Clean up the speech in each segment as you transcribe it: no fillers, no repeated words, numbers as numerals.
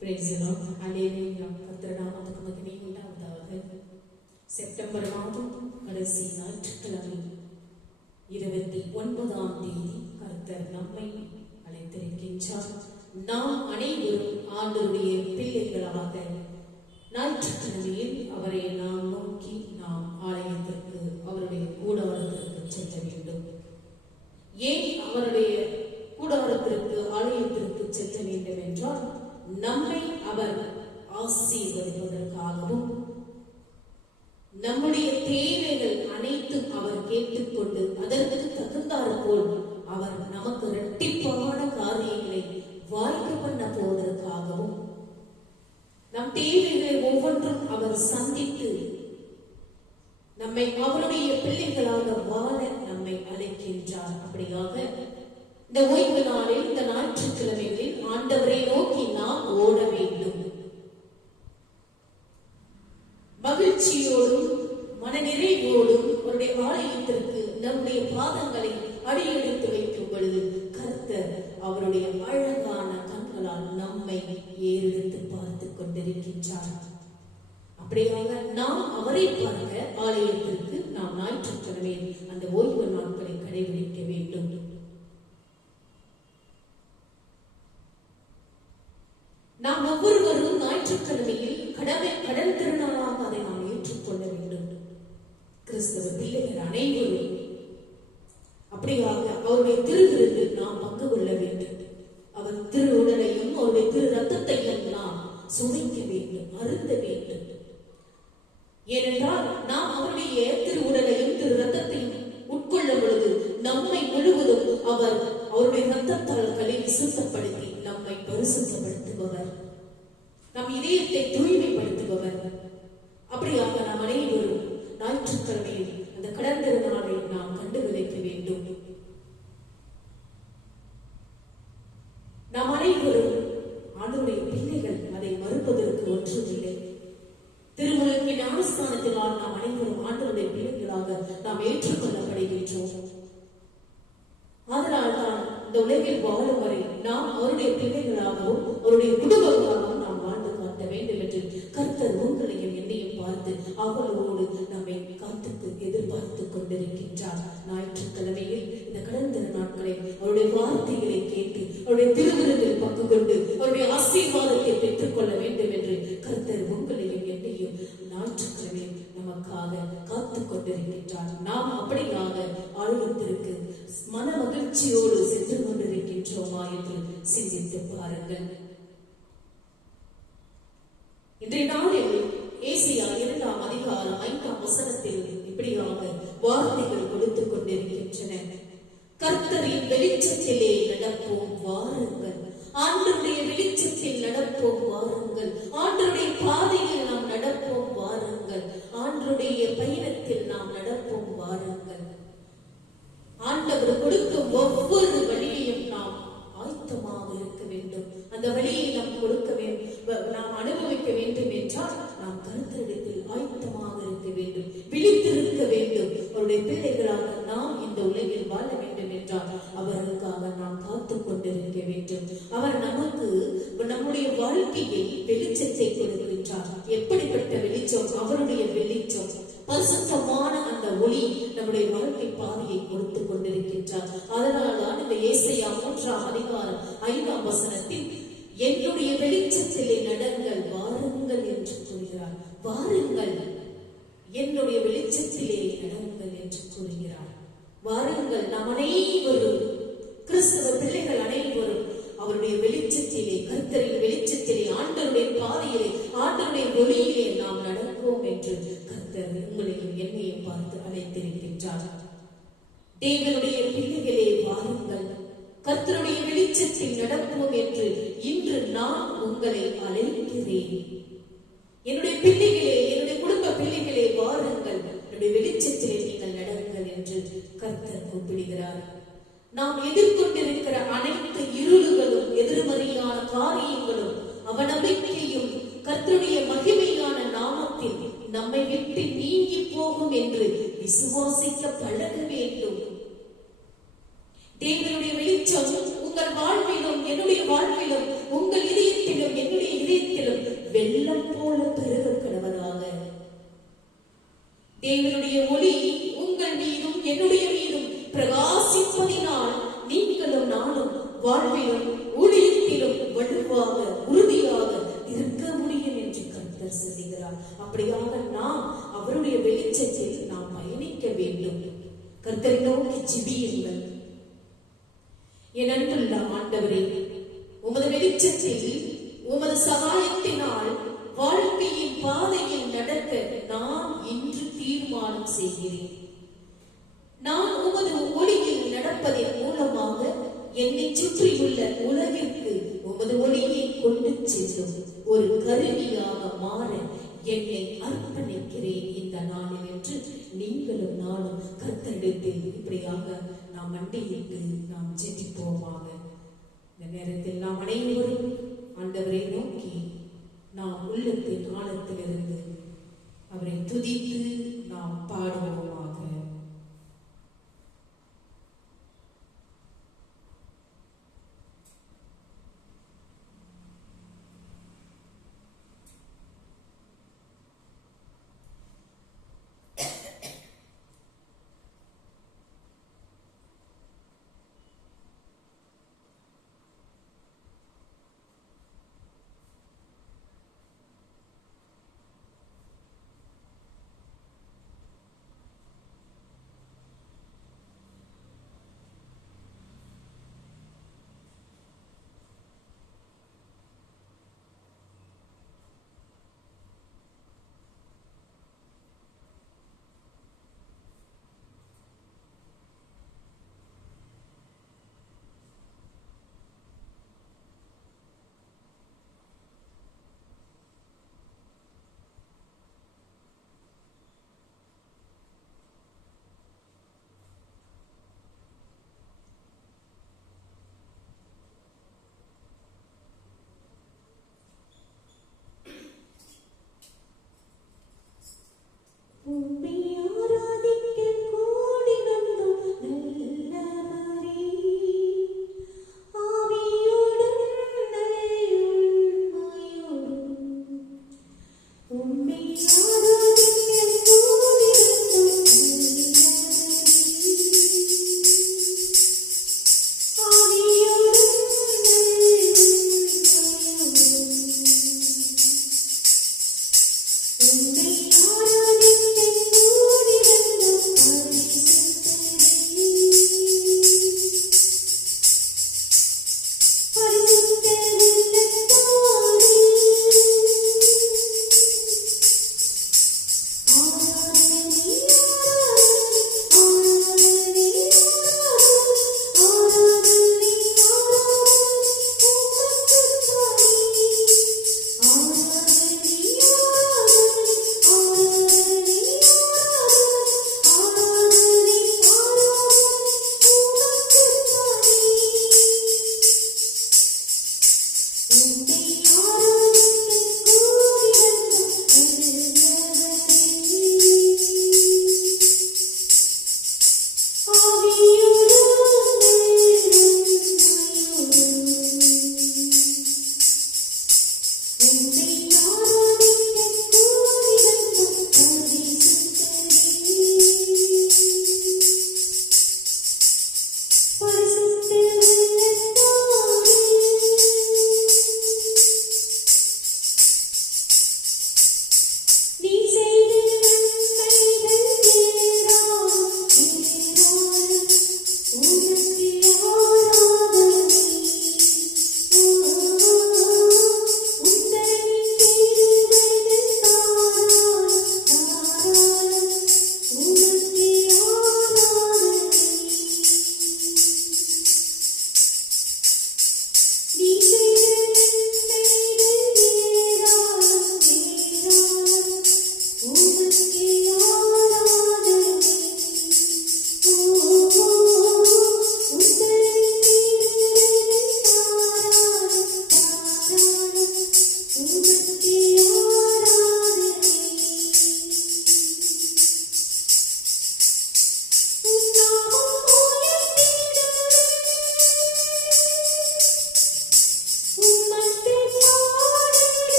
Praise the Lord. Hallelujah. கர்த்தருடைய மகிமை உண்டாவதாக. செப்டம்பர் மாதம் கடைசி ஞாயிற்றுக்கிழமை 29ஆம் தேதி கர்த்தர் நம்மை அழைத்திருக்கின்றார். நாம் அனைவரும் ஆண்டவருடைய பிள்ளைகளாக ஞாயிற்றுக்கிழமையில் அவரை நாம் நோக்கி நாம் ஆலயத்திற்கு அவருடைய கூடாரத்திற்கு செல்ல வேண்டும். ஏன் அவருடைய கூடாரத்திற்கு ஆலயத்திற்கு செல்ல வேண்டும் என்றால் நம்மை அவர் ஆசீர்வதிப்பதற்காகவும் நம்முடைய தேவைகள் அனைத்தும் அவர் கேட்டுக்கொண்டு அதற்கு தகுந்தாறு போல் அவர் நமக்கு இரட்டிப்பான காரியங்களை வாய்ப்பு பண்ண போவதற்காகவும் நம் தேவைகளை ஒவ்வொன்றும் அவர் சந்தித்து நம்மை அவருடைய பிள்ளைகளாக வாழ நம்மை அழைக்கின்றார். அப்படியாக இந்த ஓய்வு நாளில் இந்த ஞாயிற்றுக்கிழமைகளில் ஆண்டவரை நோக்கி நாம் ஓட வேண்டும். மகிழ்ச்சியோடும் மனநிறைவோடும் அவருடைய ஆலயத்திற்கு நம்முடைய பாதங்களை அடியெடுத்து வைக்கும் பொழுது கர்த்தர் அவருடைய அழகான கண்களால் நம்மை ஏறெடுத்து பார்த்து கொண்டிருக்கின்றார். அப்படியாக நாம் அவரை பார்க்க ஆலயத்திற்கு நாம் ஞாயிற்றுக்கிழமையில் அந்த ஓய்வு நாட்களை கடைபிடிக்க வேண்டும். நாம் ஒவ்வொருவரும் ஞாயிற்றுக்கிழமையில் கடன் திருநாளாக அதை நாம் ஏற்றுக்கொள்ள வேண்டும். கிறிஸ்தவ பிள்ளைகள் அனைவரும் அப்படியாக அவருடைய திருவிருந்தில் நாம் பங்கு கொள்ள வேண்டும். அவர் திரு உடலையும் அவருடைய திரு ரத்தத்தையும் நாம் சுவைக்க வேண்டும், அருந்த வேண்டும். ஏனென்றால் நாம் அவருடைய திரு உடலையும் திரு ரத்தத்தையும் உட்கொள்ளும் பொழுது நம்மை முழுவதும் அவர் அவருடைய ரத்தத்தால் கழுவி சுத்தப்படுத்தி நம்மை பரிசுத்தப்படுத்துபவர், நம் இதயத்தை தூய்மைப்படுத்துபவர். அப்படியாக நாம் அனைவரும் ஞாயிற்றுக்கிழமையில் அந்த கடன் திருநாளை நாம் கண்டுகளிக்க வேண்டும். நாம் அனைவரும் ஆண்டவருடைய பிள்ளைகள், அதை மறுப்பதற்கு ஒன்றுமில்லை. திருமுழுக்கு ஞானஸ்தானத்தினால் நாம் அனைவரும் ஆண்டவருடைய பிள்ளைகளாக நாம் ஏற்றுக்கொள்ளப்படுகின்றோம். அதனால் தான் இந்த உலகில் வாழும் வரை நாம் அவருடைய பிள்ளைகளாகவும் அவருடைய குடும்பங்களாகவும் நாம் வாழ்ந்து காட்ட வேண்டும் என்று கர்த்தர் உங்களையும் என்னையும் பார்த்து அவளோடு நம்மை காத்துக்கு எதிர்பார்த்து கொண்டிருக்கின்றார். ஞாயிற்றுக்கிழமையில் இந்த கடந்த நாட்களை அவருடைய வார்த்தைகளை கேட்டு அவருடைய திருவிருந்தில் பங்கு கொண்டு அவருடைய ஆசீர்வாதத்தை பெற்றுக் கொள்ள வேண்டும் என்று கர்த்தர் உங்களையும் என்னையும் ஞாயிற்றுக்கிழமையில் நமக்காக காத்துக் கொண்டிருக்கின்றார். நாம் அப்படியாக ஆலயத்திற்கு மன மகிழ்ச்சியோடு சென்று கொண்டிருக்கின்றோமா என்று சிந்தித்து பாருங்கள். இன்றைய நாளில் ஏசாயா 2ஆம் அதிகாரம் 5ஆம் வசனத்தில் இப்படியாக வார்த்தைகள் கொடுத்துக் கொண்டிருக்கின்றன. கர்த்தரின் வெளிச்சத்திலே நடப்போம் வாருங்கள், ஆண்டவருடைய வெளிச்சத்தில் நடப்போம் வாருங்கள், ஆண்டவருடைய பாதையில் நாம் நடப்போம் வாருங்கள், ஆண்டவருடைய பயணத்தில் நாம் நடப்போம் வாருங்கள். ஆண்டவர் கொடுக்கும் ஒவ்வொரு வழியையும் நாம் ஆயத்தமாக இருக்க வேண்டும். அந்த வழியை நாம் கொடுக்க வேண்டும், நாம் அனுபவிக்க வேண்டும் என்றால் நாம் கர்த்தரிடத்தில் ஆயத்தமாக இருக்க வேண்டும், விழித்திருக்க வேண்டும். அவருடைய பிள்ளைகளாக நாம் இந்த உலகில் வாழ வேண்டும் என்றால் அவர்களுக்காக நாம் காத்துக் கொண்டிருக்க வேண்டும். அவர் நமக்கு நம்முடைய வாழ்க்கையை வெளிச்சத்தை கொடுக்கின்றார். எப்படிப்பட்ட வெளிச்சம்? அவருடைய வெளிச்சம், பரிசுத்தமான அந்த ஒளி நம்முடைய வாழ்க்கை பாதையை கொடுத்து கொண்டிருக்கின்றார். அதனால்தான் இந்த ஏசாயா 3ஆம் அதிகாரம் 5ஆம் வசனத்தில் என்னுடைய வெளிச்சத்திலே நடங்கள் வாருங்கள் என்று கூறுகிறார். வாருங்கள், என்னுடைய வெளிச்சத்திலே நடங்கள் என்று கூறுகிறார். வாருங்கள், நாம் அனைவரும் கிறிஸ்தவ பிள்ளைகள் அனைவரும் அவருடைய வெளிச்சத்திலே, கர்த்தரின் வெளிச்சத்திலே, ஆண்டவருடைய பாதையிலே, ஆண்டவருடைய ஒளியிலே நாம் நடப்போம் என்று கர்த்தர் உங்களையும் என்னையும் பார்த்து அழைத்திருக்கின்றார். தேவனுடைய பிள்ளைகளே வாருங்கள், கர்த்தருடைய வெளிச்சத்தில் நடப்போம் என்று இன்று நான் உங்களை அழைக்கிறேன். என்னுடைய பிள்ளைகளே, என்னுடைய குடும்ப பிள்ளைகளே வாருங்கள், என்னுடைய வெளிச்சத்திலே நீங்கள் நடங்கள் என்று கர்த்தர் கூப்பிடுகிறார். நாம் எதிர்கொண்டிருக்கிற அனைத்து இருளுகளும், எதிர்மறையான காரியங்களும், அவநம்பிக்கையும் கர்த்தருடைய மகிமையான நாமத்தில் நம்மை விட்டு நீங்கி போகும் என்று விசுவாசிக்க பழக வேண்டும். தேவனுடைய வெளிச்சம் உங்கள் வாழ்விலும் என்னுடைய வாழ்விலும் உங்கள் இதயத்திலும் என்னுடைய வெள்ளம் போல பெருக கடவதாக. தேவனுடைய ஒளி உங்கள் மீதும் என்னுடைய மீதும் பிரகாசிப்பதினால் நீங்களும் நானும் வாழ்விலும் ஊழியத்திலும் வலுவாக உறுதியாக இருக்க முடியும் என்று கர்த்தர் சொல்லுகிறார். அப்படியாக நாம் அவருடைய வெளிச்சத்தில் நாம் பயணிக்க வேண்டும். கர்த்தரை நோக்கி ஜெபியுங்கள். என் அன்புள்ள ஆண்டவரே, உமது வெளிச்சத்தில் உமது சகாயத்தினால் வாழ்க்கையின் பாதையில் நடக்க நான் இன்று தீர்மானம் செய்கிறேன். நான் உமது ஒளியில் நடப்பதன் மூலமாக என்னை சுற்றியுள்ள உலகிற்கு உமது ஒளியை கொண்டு செல்லும் ஒரு கருவியாக மாற என்னை அர்ப்பணிக்கிறேன் இந்த நாளில் என்று நீங்களும் நானும் கர்த்தரிடத்தில் இப்படியாக நாம் மண்டியிட்டு நாம் ஜெபிப்போமாக. இந்த நேரத்தில் நாம் அனைவரும் ஆண்டவரை நோக்கி நாம் உள்ளத்தின் ஆழத்திலிருந்து அவரை துதித்து நாம் பாடுவோமாக.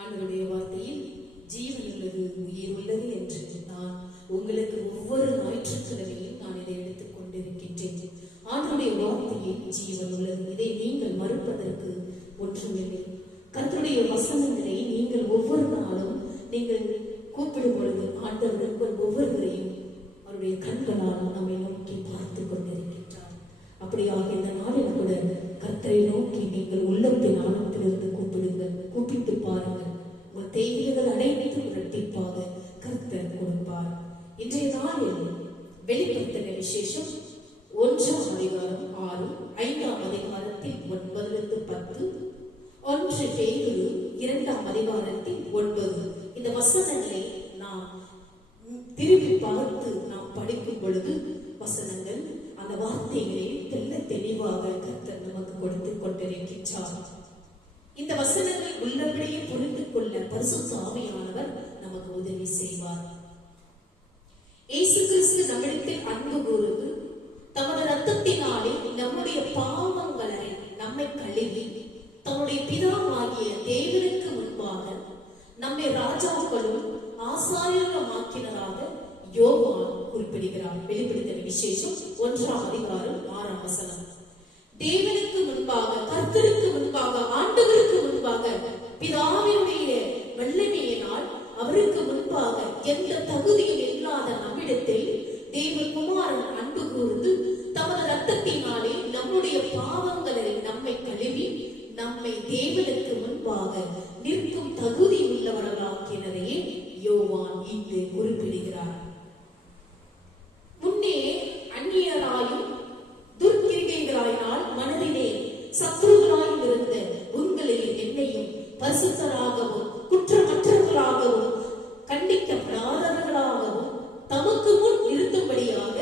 ஆண்டவருடைய வார்த்தையில் ஜீவன் உள்ளது, உயிர் உள்ளது என்று நான் உங்களுக்கு ஒவ்வொரு ஞாயிற்றுக்கிழமையும் நான் இதை எடுத்துக் கொண்டிருக்கின்றேன். ஆண்டவருடைய வார்த்தையில் ஜீவன் உள்ளது, இதை நீங்கள் மறுப்பதற்கு ஒன்றுமில்லை. கர்த்தருடைய வசனங்களை நீங்கள் ஒவ்வொரு நாளும் நீங்கள் கூப்பிடும் பொழுது ஆண்டவர் உங்கள் ஒவ்வொருவரையும் அவருடைய கண்களால் நம்மை நோக்கி பார்த்து கொண்டிருக்கின்றார். அப்படியாக இந்த நாளில் கூட கர்த்தரை நோக்கி நீங்கள் உள்ளத்தின் ஆழத்திலிருந்து கூப்பிடுங்கள், கூப்பிட்டு பாருங்கள். உங்கள் தேவைகள் அனைத்து இரட்டிப்பாக கர்த்தர் கொடுப்பார். இன்றைய நாளில் வெளிப்படுத்தின விசேஷம் 1ஆம் அதிகாரம் 6, 5ஆம் அதிகாரத்தில் 9-10, 1 பேதுரு 2ஆம் அதிகாரத்தில் 9. இந்த வசனங்களை நாம் திரும்பி பார்த்து நாம் படிக்கும் பொழுது வசனங்கள் அந்த வார்த்தைகளை தெளிவாக கர்த்தர் நமக்கு கொடுத்து கொண்டிருக்கின்றார். இந்த வசனங்கள் உள்ளபடியே புரிந்து கொள்ள பரிசுத்த ஆவியானவர் நமக்கு உதவி செய்வார். இயேசு கிறிஸ்து நம்மிடத்தில் அன்பு கூர்ந்து தமது ரத்தத்தினாலே நம்முடைய பாவங்களை நம்மை கழுவி தம்முடைய பிதாவாகிய தேவனுக்கு முன்பாக நம்மை ராஜாக்களும் ஆசாரியர்களுமாக்கினதாக யோவான் குறிப்பிடுகிறார். வெளிப்படுத்தின விசேஷம் 1ஆம் அதிகாரம் 6ஆம் வசனம். தேவனுக்கு முன்பாக, கர்த்தருக்கு முன்பாக, ஆண்டவருக்கு முன்பாக, பிதாவினுடைய வல்லமையினால் அவருக்கு முன்பாக எந்த தகுதியும் இல்லாத நம்மிடத்தில் தேவகுமாரன் அன்பு கூர்ந்து தமது ரத்தத்தினாலே நம்முடைய பாவங்களை நம்மை கழுவி நம்மை தேவனுக்கு முன்பாக நிற்கும் தகுதி உள்ளவர்களாக்கினரையே யோவான் இங்கு குறிப்பிடுகிறார். முன்னே அந்நியராயும் துர்க்கிரிகைகளாயினால் சத்துருக்களாய் இருந்த உங்களையும் என்னையும் பரிசுத்தராகவும் குற்றமற்றவர்களாகவும் கண்டிக்கப்படாதவர்களாகவும் தமக்கு முன் நிறுத்தும்படியாக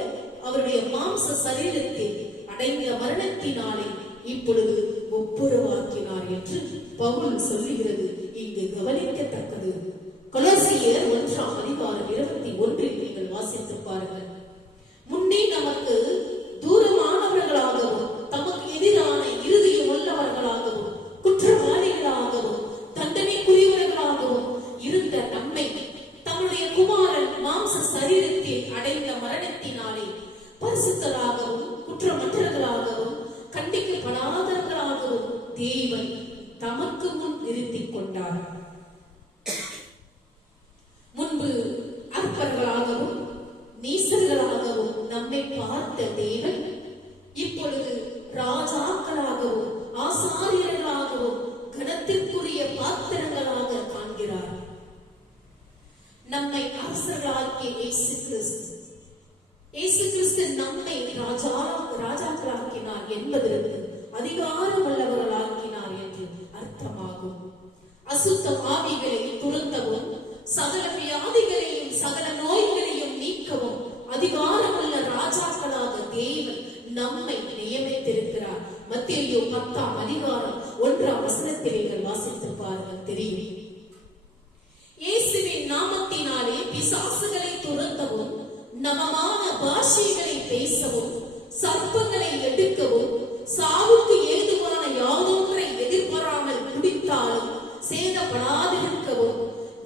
அவருடைய மாம்ச சரீரத்தில் அடைந்த மரணத்தினாலே இப்பொழுது ஒப்புரவாக்கினார் என்று பவுல் சொல்லுகிறது இங்கு கவனிக்கத்தக்கது. கொலோசியர் 1:21 நீங்கள் வாசித்து பாருங்கள். முன்னே நமக்கு தூரமானவர்களாகவும் தமக்கு எதிரான இருதயம் உள்ளவர்களாகவும் குற்றவாளிகளாகவும் தண்டனைக்குரியவர்களாகவும் இருந்த நம்மை தம்முடைய குமாரன் மாம்ச சரீரத்தில் அடைந்த மரணத்தினாலே பரிசுத்தராகவும் குற்றமற்றவர்களாகவும் கண்டிக்கப்படாதவர்களாகவும் தேவன் தமக்கு முன் நிறுத்திக் கொண்டார். முன்பு அற்பர்களாகவும் நீசர்களாகவும் நம்மை பார்த்த தேவன் இப்பொழுது ராஜாக்களாகவும் ஆசாரியர்களாகவும் கனத்திற்குரிய பாத்திரங்களாக காண்கிறார். நம்மை அரசர்களாக்கிய இயேசு கிறிஸ்து நம்மை ராஜாக்களாக்கினார் என்பதற்கு அதிகாரம் உள்ளவர்களாக்கினார் என்று அர்த்தமாகும். அசுத்த ஆவிகளை துரத்தவும் சகல வியாதிகளையும் சகல நோய்களையும் நீக்கவும் அதிகாரமுள்ள ராஜாக்களாக தேவன் நம்மை நியமித்திருக்கிறார். மத்தேயு 10:1 வாசித்து பாருங்கள், தெரியும். இயேசுவின் நாமத்தினாலே பிசாசுகளை துரத்தவும் நவமான பாஷைகளை பேசவும் சர்ப்பங்களை எடுக்கவும் சாவுக்கு ஏதுவான யாதொன்றை எதிர்பாராமல் குடித்தாலும் சேதப்படாதிருக்கவும்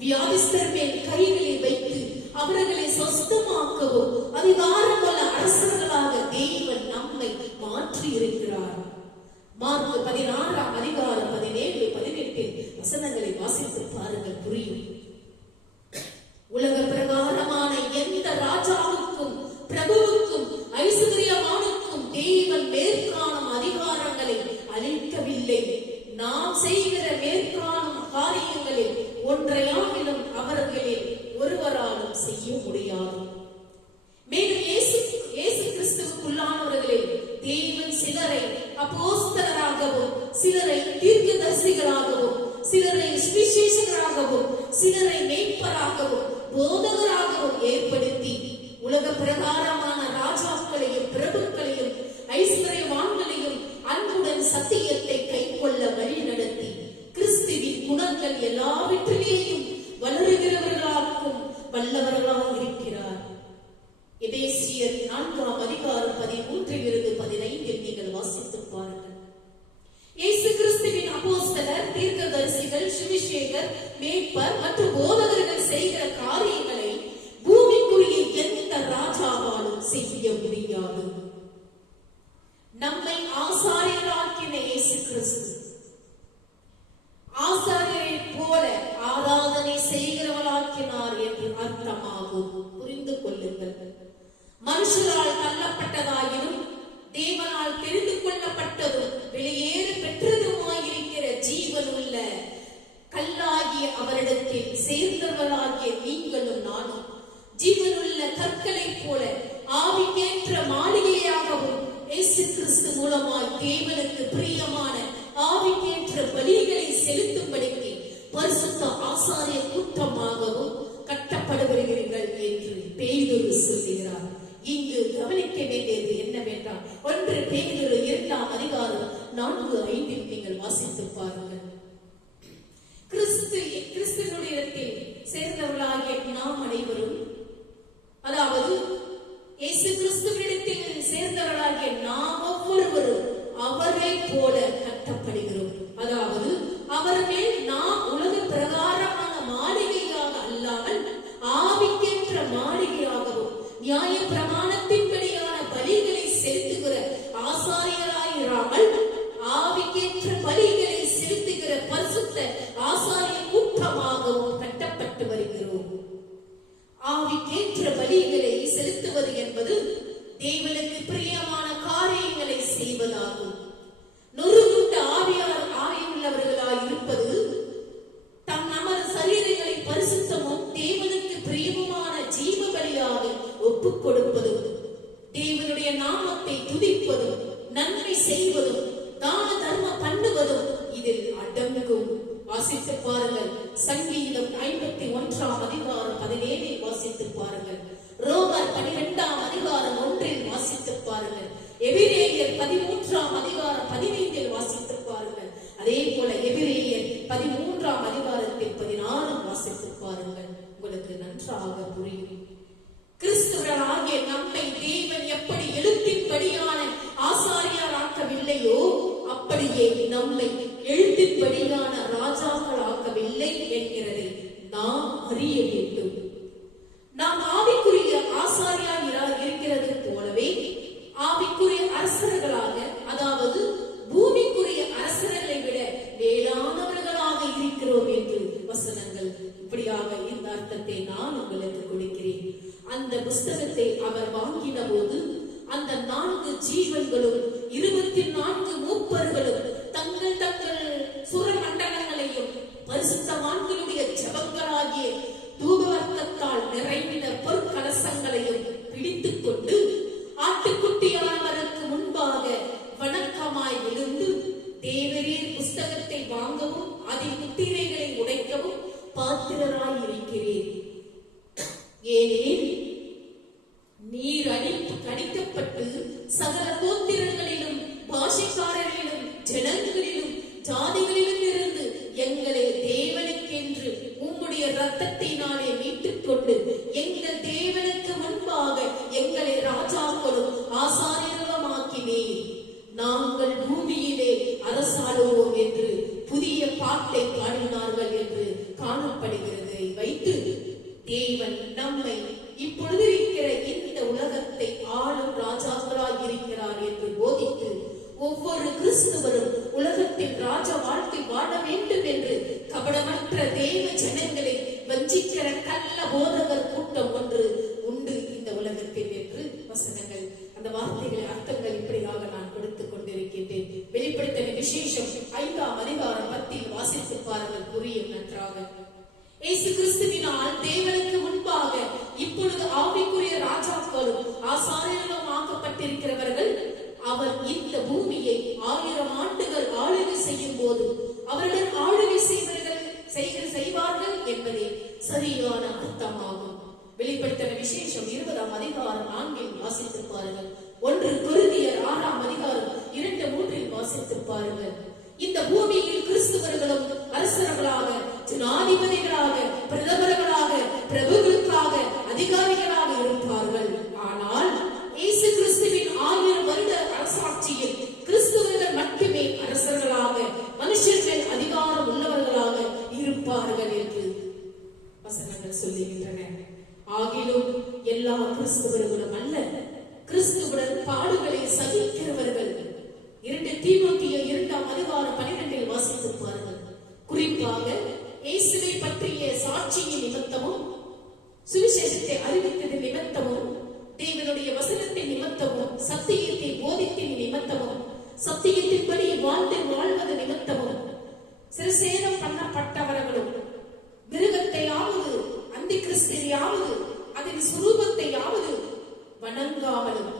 வியாதிஸ்தர் மேல் கைகளை வைத்து அவர்களை சொஸ்தமாக்கவும் அதிகாரமுள்ள அரசர்களாக தேவன் நம்மை மாற்றி இருக்கிறார். மார்க்கு 16:17-18 வாசித்து பாருங்கள், புரியும். உலக பிரகாரமான எந்த ராஜாவுக்கும் பிரபுவுக்கும் ஐஸ்வர்யவானுக்கும் தேவன் மேற்காணும் அதிகாரங்களை அளிக்கவில்லை. நாம் செய்கிற மேற்காணும் காரியங்களில் ஒன்றையாகிலும் அவர்களில் ஒருவராலும் செய்ய முடியாது. மேலும் இயேசு கிறிஸ்துவுக்குள்ளானவர்களில் தேவன் சிலரை அப்போஸ்தலராகவும் சிலரை தீர்க்கதரிசிகளாகவும் சிலரை சுவிசேஷகராகவும் சிலரை மேய்ப்பராகவும் போதகராகவும் ஏற்படுத்தி உலக பிரகாரமான ராஜாக்களையும் பிரபுக்களையும் ஐஸ்வர்யவான்களையும் அன்புடன் சத்தியத்தை கைக்கொள்ள வழி நடத்தி கிறிஸ்துவின் குணங்கள் எல்லாவற்றிலேயும் வளருகிறவர்களாகவும் வல்லவர்களாக இருக்கிறார். எபேசியர் 4:13-15 நீங்கள் வாசித்து பாருங்கள். இயேசு கிறிஸ்துவின் அப்போஸ்தலர், தீர்க்கதரிசிகள், சுவிசேஷகர், மேய்ப்பர் மற்றும் போதகர்கள் செய்கிற காரியங்களை பூமிக்குரிய எந்த ராஜாவாலும் செய்ய முடியாது. நம்மை ஆசாரியராக்கின இயேசு கிறிஸ்து ஆசாரியரை போல ஆராதனை செய்கிறவளாக்கினார் என்று அர்த்தமாகும். புரிந்து கொள்ளுங்கள். மனுஷரால் தள்ளப்பட்டதாயினும் தேவனால் தெரிந்து கொள்ளப்பட்டதும் வெளியேறு பெற்றதுமாயிருக்கிற ஜீவனுள்ள கல்லாகிய அவரிடத்தில் சேர்ந்தவர்களாகிய நீங்களும் நானும் ஜீவனுள்ள கற்களை போல ஆவிக்கேற்ற மாளிகையாகவும் இயேசு கிறிஸ்து மூலமாய் தேவனுக்கு பிரியமான ஆவிக்கேற்ற பலிகளை செலுத்தும்படிக்கு பரிசுத்த ஆசாரிய கூட்டமாகவும் கட்டப்படுகிறீர்கள் என்று பேதுரு சொல்கிறார். இங்கு கவனிக்க வேண்டியது என்னவென்றால் 1 பேதுரு 2:4-5 நீங்கள் வாசித்து பாருங்கள். கிறிஸ்துவினிடத்தில் சேர்ந்தவர்களாகிய நாம் அனைவரும், அதாவது இயேசு கிறிஸ்துவினிடத்தில் சேர்ந்தவர்களாகிய நாம் ஒவ்வொருவரும் அவரை போல கட்டப்படுகிறோம். அதாவது அவர் மேல் நாம் உலக பிரகாரமான மாளிகையாக அல்லாமல் ஆவிக்கேற்ற மாளிகையாகவும் நியாய பிரமாணத்தின்படியான பலிகளை செலுத்துகிற ஆசாரியராயிராமல் ஆவிக்கேற்ற பலிகளை செலுத்துகிற பரிசுத்த ஆசாரிய கூட்டமாகவும் கட்டப்பட்டு வருகிறோம். ஆவிக்கேற்ற பலிகளை செலுத்துவது என்பது தேவனுக்கு பிரியமான காரியங்களை செய்வதாகும். நொறுங்குண்ட ஆவியுள்ளவர்களாய் இருப்பது தம் நமது சரீரங்களை பரிசுத்தமும் தேவனுக்கு பிரியமான ஜீவ பலியாக ஒப்புக் கொடுப்பதும் தேவனுடைய நாமத்தை துதிப்பதும் நன்மை செய்வதும் தான தர்ம வாசித்து பாருங்கள். சங்கீதம் 51ஆம் அதிகாரம் 17 வாசித்து பாருங்கள். ரோமர் 12ஆம் அதிகாரம் 1 வாசித்து பாருங்கள். எபிரேயர் 13ஆம் அதிகாரம் 15 வாசித்து பாருங்கள். அதே போல எபிரேயர் 13ஆம் அதிகாரத்தில் 16 வாசித்து பாருங்கள். உங்களுக்கு நன்றாக புரியும். கிறிஸ்துவராகிய நம்மை தேவன் எப்படி எழுத்தின்படியான ஆசாரியராக்கவில்லையோ அப்படியே நம்மை எழுத்தின்படியான ராஜாக்களாக்கவில்லை என்கிறதை நாம் அறிய வேண்டும். நாம் ஆவிக்குரிய ஆசாரியார் இருக்கிறது போலவே ஆவிக்குரிய அரசர்களாக, அதாவது பூமிக்குரிய அரசர்களை விட மேலானவர்களாக இருக்கிறோம் என்று வசனங்கள் இப்படியாக இந்த அர்த்தத்தை நான் உங்களுக்கு கொடுக்கிறேன். அந்த புஸ்தகத்தை அவர் வாங்கின போது அந்த 4 ஜீவன்களும் 24 மூப்பர்களும் தங்கள் தங்கள் சுரமண்டலங்களையும் பரிசுத்தவான்களுடைய ஜெபங்களாகிய தூபவர்க்கத்தால் நிறைந்த பொற்கலசங்களையும் பிடித்துக் கொண்டு ஆட்டுக்குட்டியானவருக்கு முன்பாக வணக்கமாய் விழுந்து, தேவரீர் புஸ்தகத்தை வாங்கவும் அதில் முத்திரைகளை உடைக்கவும் பாத்திரராய் இருக்கிறேன். ஏனெனில் நீர் கணிக்கப்பட்டு சகல கோத்திரங்களிலும் பாஷைக்காரர்களிலும் ஜனங்களிலும் ஜாதிகளிலும் இருந்து எங்களை தேவனுக்கென்று உம்முடைய இரத்தத்தினாலே மீட்டுக் கொண்டு எங்கள் தேவனுக்கு முன்பாக எங்களை ராஜாக்களும் ஆசாரியர்களுமாக்கினீர். நாங்கள் பூமியிலே அரசாளுவோம் என்று புதிய பாட்டை பாடினார்கள் என்று காணப்படுகிறதை வைத்து தேவன் நம்மை இப்பொழுது இருக்கிற இந்த உலகத்தை ஆளும் ராஜாக்களாய் இருக்கிறார் என்று போதித்து ஒவ்வொரு கிறிஸ்தவரும் உலகத்தில் ராஜ வாழ்க்கை வாழ வேண்டும் என்று கபடமற்ற தேவ ஜனங்களை வஞ்சிக்கிற கள்ள போதகர் கூட்டம் ஒன்று உண்டு இந்த உலகத்தில் என்று வசனங்கள், அந்த வார்த்தைகளை அர்த்தங்கள் இப்படியாக நான் கொடுத்துக் கொண்டிருக்கின்றேன். வெளிப்படுத்தின விசேஷம் 5ஆம் அதிகாரம் 10 வாசித்து பாருங்கள், புரியும் நன்றாக. இயேசு கிறிஸ்துவினால் தேவனுக்கு முன்பாக இப்பொழுது ஆவிக்குரிய ராஜாக்களும் ஆசாரியர்களும் ஆக்கப்பட்டிருக்கிறவர்கள் அவர் இந்த பூமியை 1000 ஆண்டுகள் ஆளுகை செய்யும் போது அவருடன் ஆளுகை செய்வார்கள் என்பதே சரியான அர்த்தமாகும். வெளிப்படுத்தின விசேஷம் 20ஆம் அதிகாரம் 4 வாசித்து பாருங்கள். 1 கொரிந்தியர் 6ஆம் அதிகாரம் 2-3 வாசித்து பாருங்கள். இந்த பூமியில் கிறிஸ்துவர்களும் அரசர்களாக, ஜனாதிபதிகளாக, பிரதமர்களாக, பிரபுக்களுக்காக, அதிகாரிகளாக இருப்பார்கள். ஆனால் இயேசு கிறிஸ்துவின் 1000 வருட அரசாட்சியில் கிறிஸ்துவர்கள் மட்டுமே அரசர்களாக, மனுஷர்கள் அதிகாரம் உள்ளவர்களாக இருப்பார்கள் என்று வசனங்கள் சொல்லுகின்றன. ஆகிலும் எல்லா கிறிஸ்துவர்களும் அல்ல, கிறிஸ்துவுடன் பாடுகளை சகிக்கிறவர்கள் 2 தீமோத்தேயு 2ஆம் அதிகாரம் 12 வாசித்து பாருங்கள். குறிப்பாக இயேசுவை பற்றிய சாட்சியின் நிமித்தமும், சுவிசேஷத்தை அறிவித்ததின் நிமித்தமும், தேவனுடைய வசனத்தின் நிமித்தமும், சத்தியத்தை போதித்தின் நிமித்தமும், சத்தியத்தின்படி வாழ்வது நிமித்தமும் சிறுசேதம் பண்ணப்பட்டவர்களும் மிருகத்தையாவது அந்தி கிறிஸ்துவையாவது அதன் சுரூபத்தையாவது வணங்காமலும்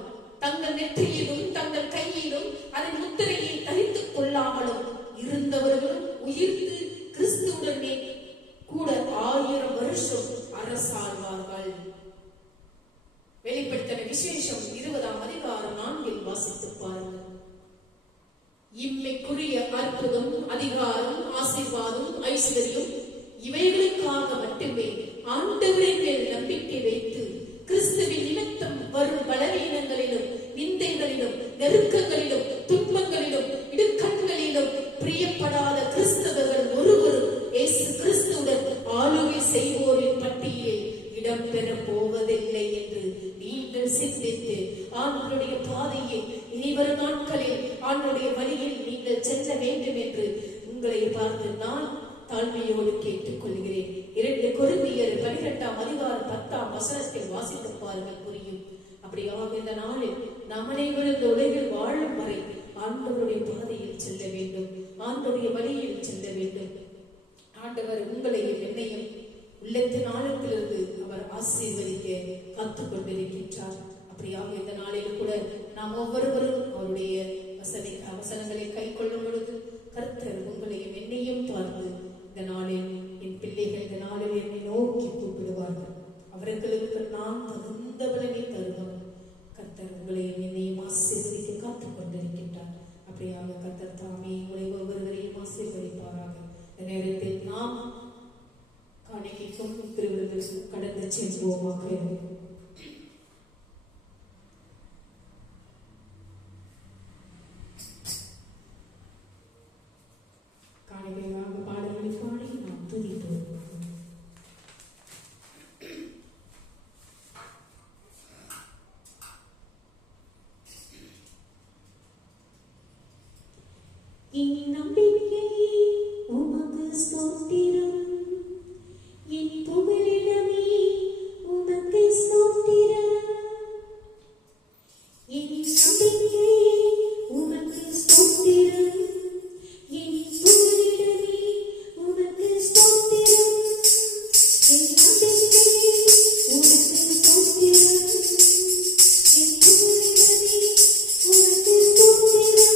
தங்கள் நெற்றியிலும் தங்கள் கையிலும் அதன் முத்திரையை தரித்துக் கொள்ளாமலும் இருந்தவர்களும் உயிர்த்து கிறிஸ்துவுடனே கூட 1000 வருஷம் அரசாழ்வார்கள். வெளிப்படுத்தின விசேஷம் 20ஆம் அதிகாரம் 4 வாசித்து பாருங்கள். இம்மைக்குரிய அற்புதம், அதிகாரம், ஆசீர்வாதம், ஐஸ்வர்யம் இவைகளுக்காக மட்டுமே ஆண்டவரின் மேல் நம்பிக்கை வைத்து கிறிஸ்துவின் நிமித்தம் வரும் பலவீனங்களிலும், நிந்தைகளிலும், நெருக்கங்களிலும், துன்பங்களிலும், இடுக்கண்களிலும் பிரியப்படாத கிறிஸ்தவர்கள் ஒருவரும் இயேசு கிறிஸ்துவுடன் ஆளுகை செய்வோரின் பட்டியலில் இடம்பெற போவதில்லை என்று நீங்கள் சிந்தித்து ஆண்டவருடைய பாதையை இனிவரும் நாட்களில் ஆண்டவருடைய வழியில் நீங்கள் செல்ல வேண்டும் என்று உங்களை பார்த்து நான் தாழ்மையோடு கேட்டுக் கொள்கிறேன். 2 கொரிந்தியர் 12ஆம் அதிகாரம் 10ஆம் வசனத்தில் வாசித்து பாருங்கள், புரியும். அப்படியாக இந்த நாளில் நாம் அனைவரும் இந்த உலகில் வாழும் வரை ஆண்டவருடைய பாதையில் செல்ல வேண்டும், ஆண்டவருடைய வழியில் செல்ல வேண்டும். ஆண்டவர் உங்களையும் என்னையும் உள்ளத்தின் ஆழத்திலிருந்து அவர் ஆசீர்வதிக்க காத்துக் கொண்டிருக்கின்றார். அப்படியாக இந்த நாளில் கூட நாம் ஒவ்வொருவரும் அவருடைய வசனங்களை கை கொள்ளும் பொழுது கர்த்தர் உங்களையும் என்னையும் பார்த்து ஜெபிப்போமாக. காணிக்கையாக பாடல்களை பாடி நாம் துதிப்போம். என் நம்பிக்கை உமக்கு ஸ்தோத்திரம், என் புகலிடமே உமக்கு ஸ்தோத்திரம். என் நம்பிக்கை உமக்கு ஸ்தோத்திரம், என் புகலிடமே உமக்கு ஸ்தோத்திரம். என் நம்பிக்கை உமக்கு ஸ்தோத்திரம், என் புகலிடமே உமக்கு ஸ்தோத்திரம்.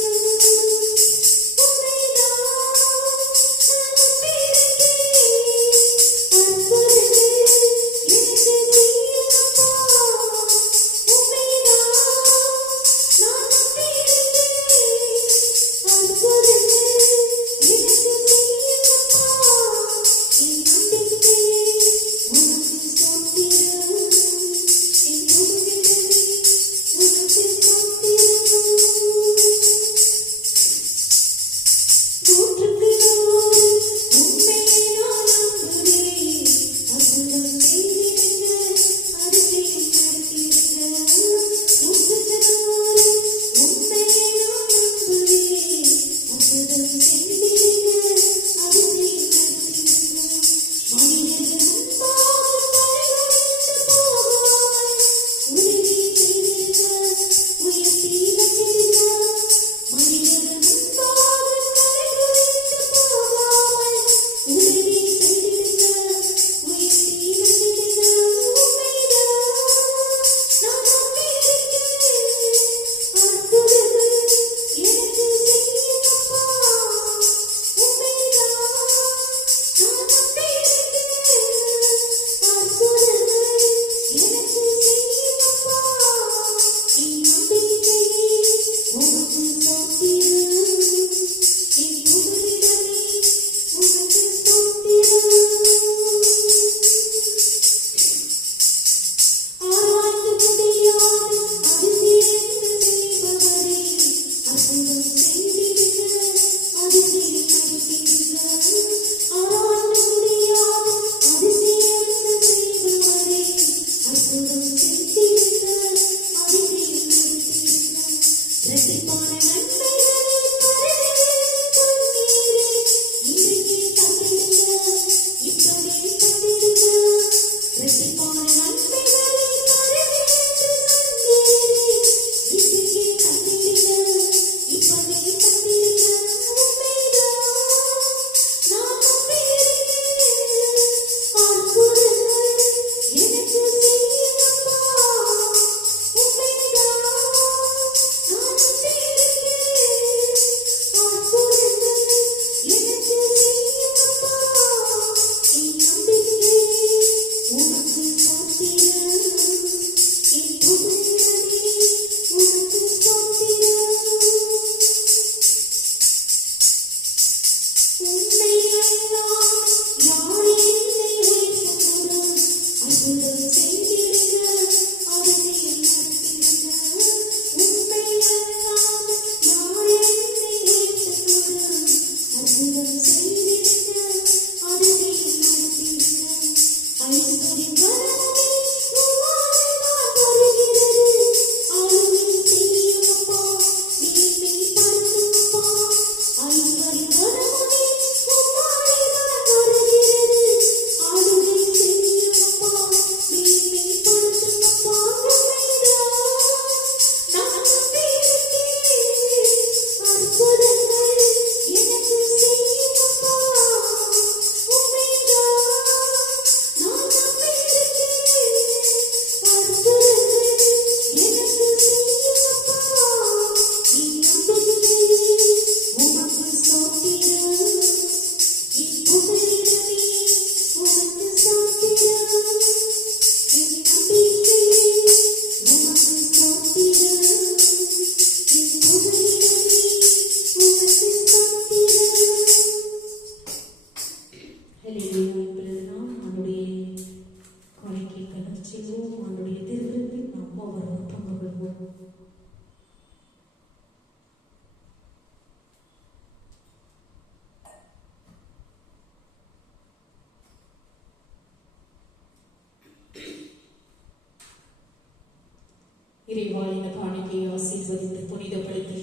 இறைவாயின காணிக்கையை ஆசீர்வதித்து புனிதப்படுத்தி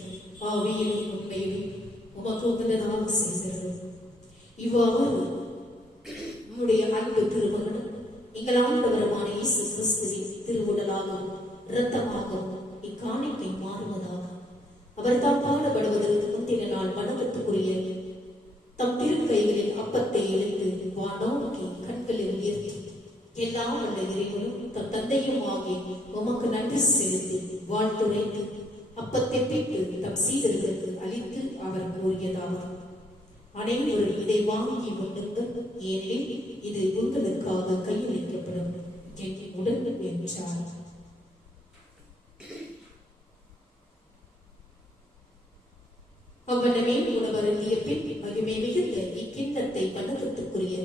ஆவியிலும் உண்மையிலும் உமக்கு உகந்ததாக செய்கிறது. இவ்வாறு உம்முடைய அன்பு திருமகனும் எங்கள் ஆண்டவருமான இயேசு கிறிஸ்துவின் திருவுடலாகவும் இரத்தமாகவும் இக்காணிக்கை மாறுவதாக. அவர் தாம் பாடுபடுவதற்கு முந்தின நாள் வணக்கத்துக்குரிய தம் திருக்கைகளில் அப்பத்தை எடுத்து வானோக்கி கண்களில் உயர்த்தி எல்லாம் வல்ல இறைவனும் தம் தந்தையும் ஆகிய உமக்கு நன்றி செலுத்தி வாழ்த்துரைத்து அப்பத்தை பிட்டு தம் சீடர்களுக்கு அளித்து அவர் கூறியதாக, அனைவரும் இதை வாங்கி கொண்டுங்கள், ஏனெனில் இது உங்களுக்காக கையளிக்கப்படும் என் உடல் என்றார். அவ்வளவே உணவருந்திய பின் மகிமை மிகுந்த இக்கிண்ணத்தை வணக்கத்துக்குரிய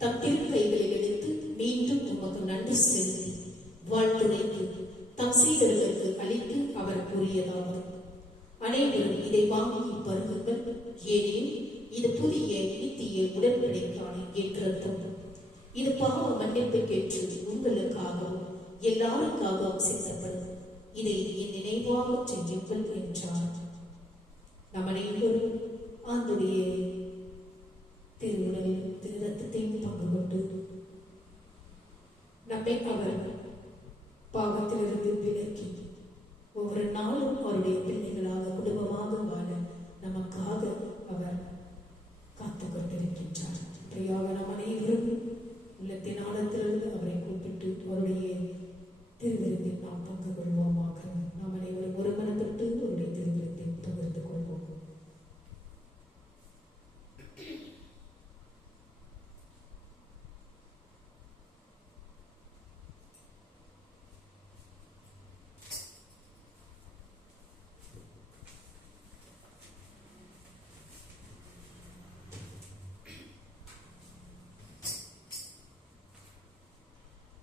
தம் திருக்கைகளில் எடுத்து மீண்டும் உமக்கு நன்றி செலுத்தி வாழ்த்துரைத்து தம் சீடர்களுக்கு அளித்து அவர் கூறியதாவது, அனைவரும் இதை வாங்கி பருகுங்கள், ஏனெனில் இது புதிய நித்திய உடன்படிக்கையான என் இரத்தம். இது பாவ மன்னிப்புக்கேற்று உங்களுக்காகவும் எல்லாருக்காகவும் சிந்தப்படும். இதை என் நினைவாக செய்யுங்கள் என்றார். நம் அனைவரும் ஆண்டுடைய திருவுடலில் திரு ரத்தத்தையும் பங்கு கொண்டு நம்மை அவர் பாவத்திலிருந்து விலக்கி ஒவ்வொரு நாளும் அவருடைய பிள்ளைகளாக குடும்பமாக வாழ நமக்காக அவர் காத்துக் கொண்டிருக்கின்றார். பிரியாக நம் அனைவரும் உள்ளத்தின் ஆழத்திலிருந்து அவரை கூப்பிட்டு அவருடைய திருவிருந்தில் நாம் பங்கு கொள்வோமாக. நாம் அனைவரும் ஒரு மனப்பட்டு அவருடைய திருவிருந்தில் பகிர்ந்து கொள்வோம்.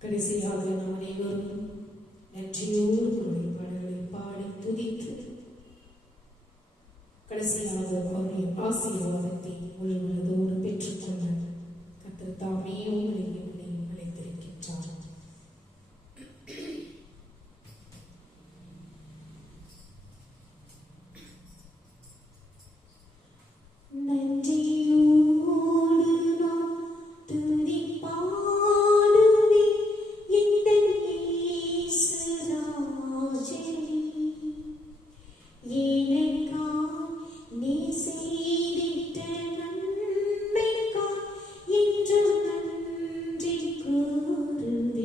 கடைசியாக நாம் அனைவரும் நன்றியோடு பாடல்களை பாடி துதித்து கடைசியாக அவருடைய ஆசீர்வாதத்தை முழுவதோடு பெற்றுக்கொள்ள கர்த்தர் தாமே உங்களை அழைத்திருக்கின்றார். நன்றி கூறுவே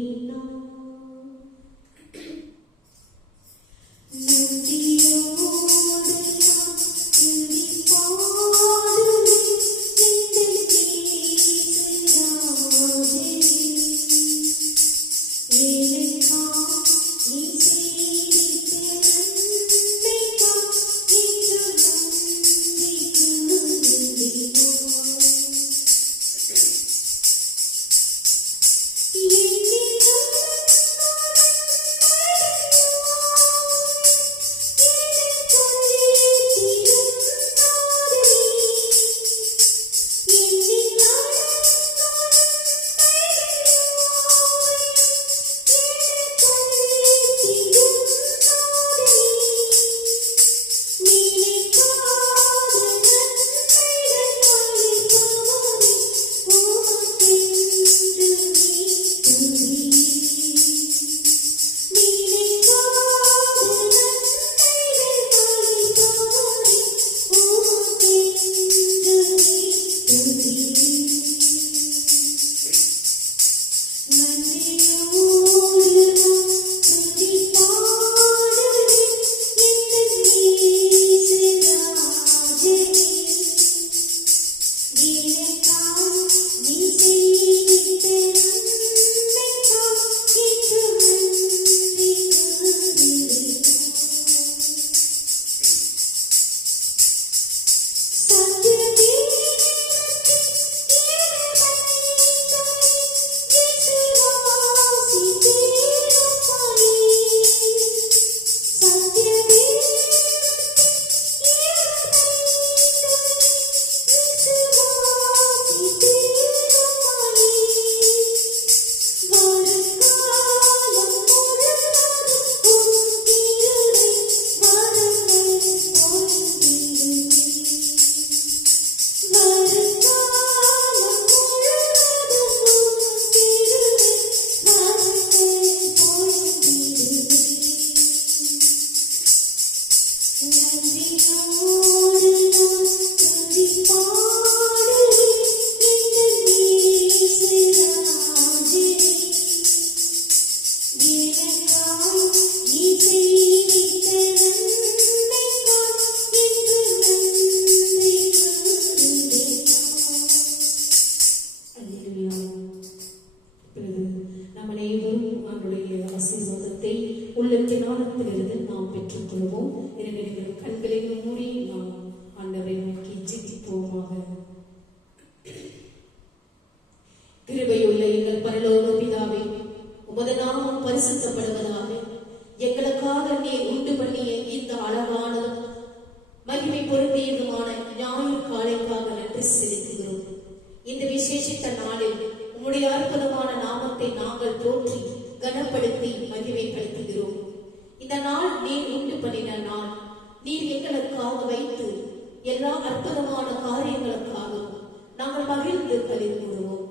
எல்லா அற்புதமான காரியங்களுக்காகவும் நாங்கள் மகிழ்ந்து களி கூறுவோம்.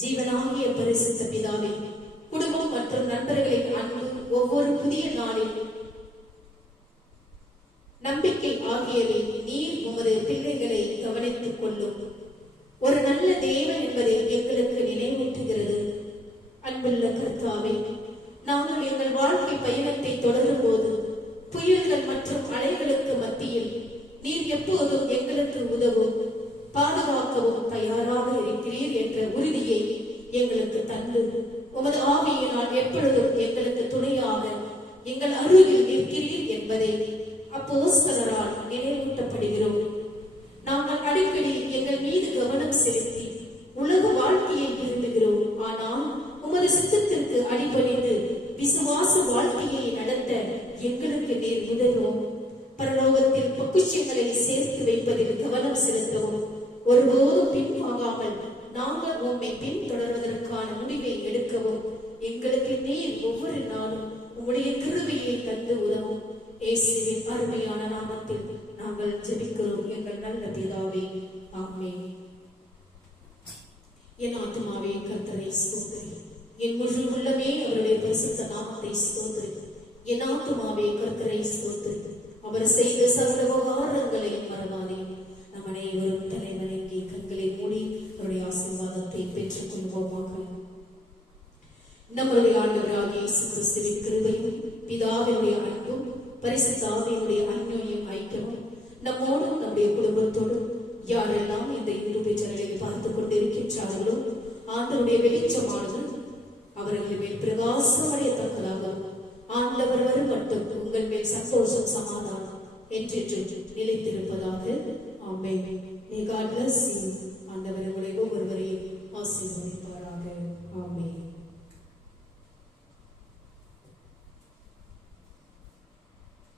ஜீவனாகிய பரிசுத்த பிதாவே, குடும்பம் மற்றும் நண்பர்களின் அன்பு ஒவ்வொரு புதிய நாளில் நம்பிக்கை ஆகியவை நீர் உமது பிள்ளைகளை கவனித்துக் கொள்ளும் ஒரு நல்ல தேவன் என்பதை எங்களுக்கு நினைவூட்டுகிறது. அன்புள்ள கர்த்தாவே, நாங்கள் எங்கள் வாழ்க்கை பயணத்தை தொடரும் போது புயல்கள் மற்றும் அலைகளுக்கு மத்தியில் நீர் எப்போதும் எங்களுக்கு உதவும் பாதுகாக்கவும் தயாராக இருக்கிறீர் என்ற உறுதியை எங்களுக்கு தந்து உமது ஆவியினால் எப்பொழுதும் எங்களுக்கு துணையாக எங்கள் அருகில் நிற்கிறீர் என்பதை அப்போஸ்தலரால் நினைவூட்டப்படுகிறோம். நாங்கள் அடிக்கடி எங்கள் மீது கவனம் செலுத்தி உலக வாழ்க்கையை விரும்புகிறோம். ஆனால் உமது சித்தத்திற்கு அடிபணிந்து விசுவாச வாழ்க்கையை நடத்த எங்களுக்கு நீர் உதவும். பரலோகத்தில் பொக்கிஷங்களை சேர்த்து வைப்பதில் கவனம் செலுத்தவும் ஒருபோதும் பின்வாங்காமல் நாங்கள் உம்மை பின்தொடர்வதற்கான முடிவை எடுக்கவும் எங்களுக்கு நீர் ஒவ்வொரு நாளும் உம்முடைய கிருபையை தந்து உதவும். இயேசுவின் அருமையான நாமத்தில் நாங்கள் ஜெபிக்கிறோம் எங்கள் நல்ல பிதாவே, ஆமென். என் ஆத்துமாவே கர்த்தரை ஸ்தோத்திரி, என் முழு உள்ளமே அவருடைய பரிசுத்த நாமத்தை ஸ்தோத்திரி. என் ஆத்துமாவே கர்த்தரை ஸ்தோத்திரி, அவர் செய்த சகல உபகாரங்களை மறவாதே. நம் அனைவரும் தலைவணங்கி கண்களை மூடி அவருடைய ஆசீர்வாதத்தை பெற்றுக் கொள்வோமாக. நம்முடைய ஆண்டவராகிய இயேசு கிறிஸ்துவின் கிருபையும் பிதாவினுடைய அன்பும் பரிசுத்த ஆவியினுடைய அன்யோன்யம் ஐக்கியமும் நம்மோடும் நம்முடைய குடும்பத்தோடும் யாரெல்லாம் இந்த யூடியூப் சேனலை பார்த்துக் கொண்டிருக்கின்றார்களோ ஆண்டவருடைய வெளிச்சமானது அவர்கள் மேல் பிரகாசமடையத்தக்கதாக ஆண்டவர் வரும் மட்டும் உங்கள் மேல் சந்தோஷம் சமாதானம் என்றென்று நிலைத்திருப்பதாக.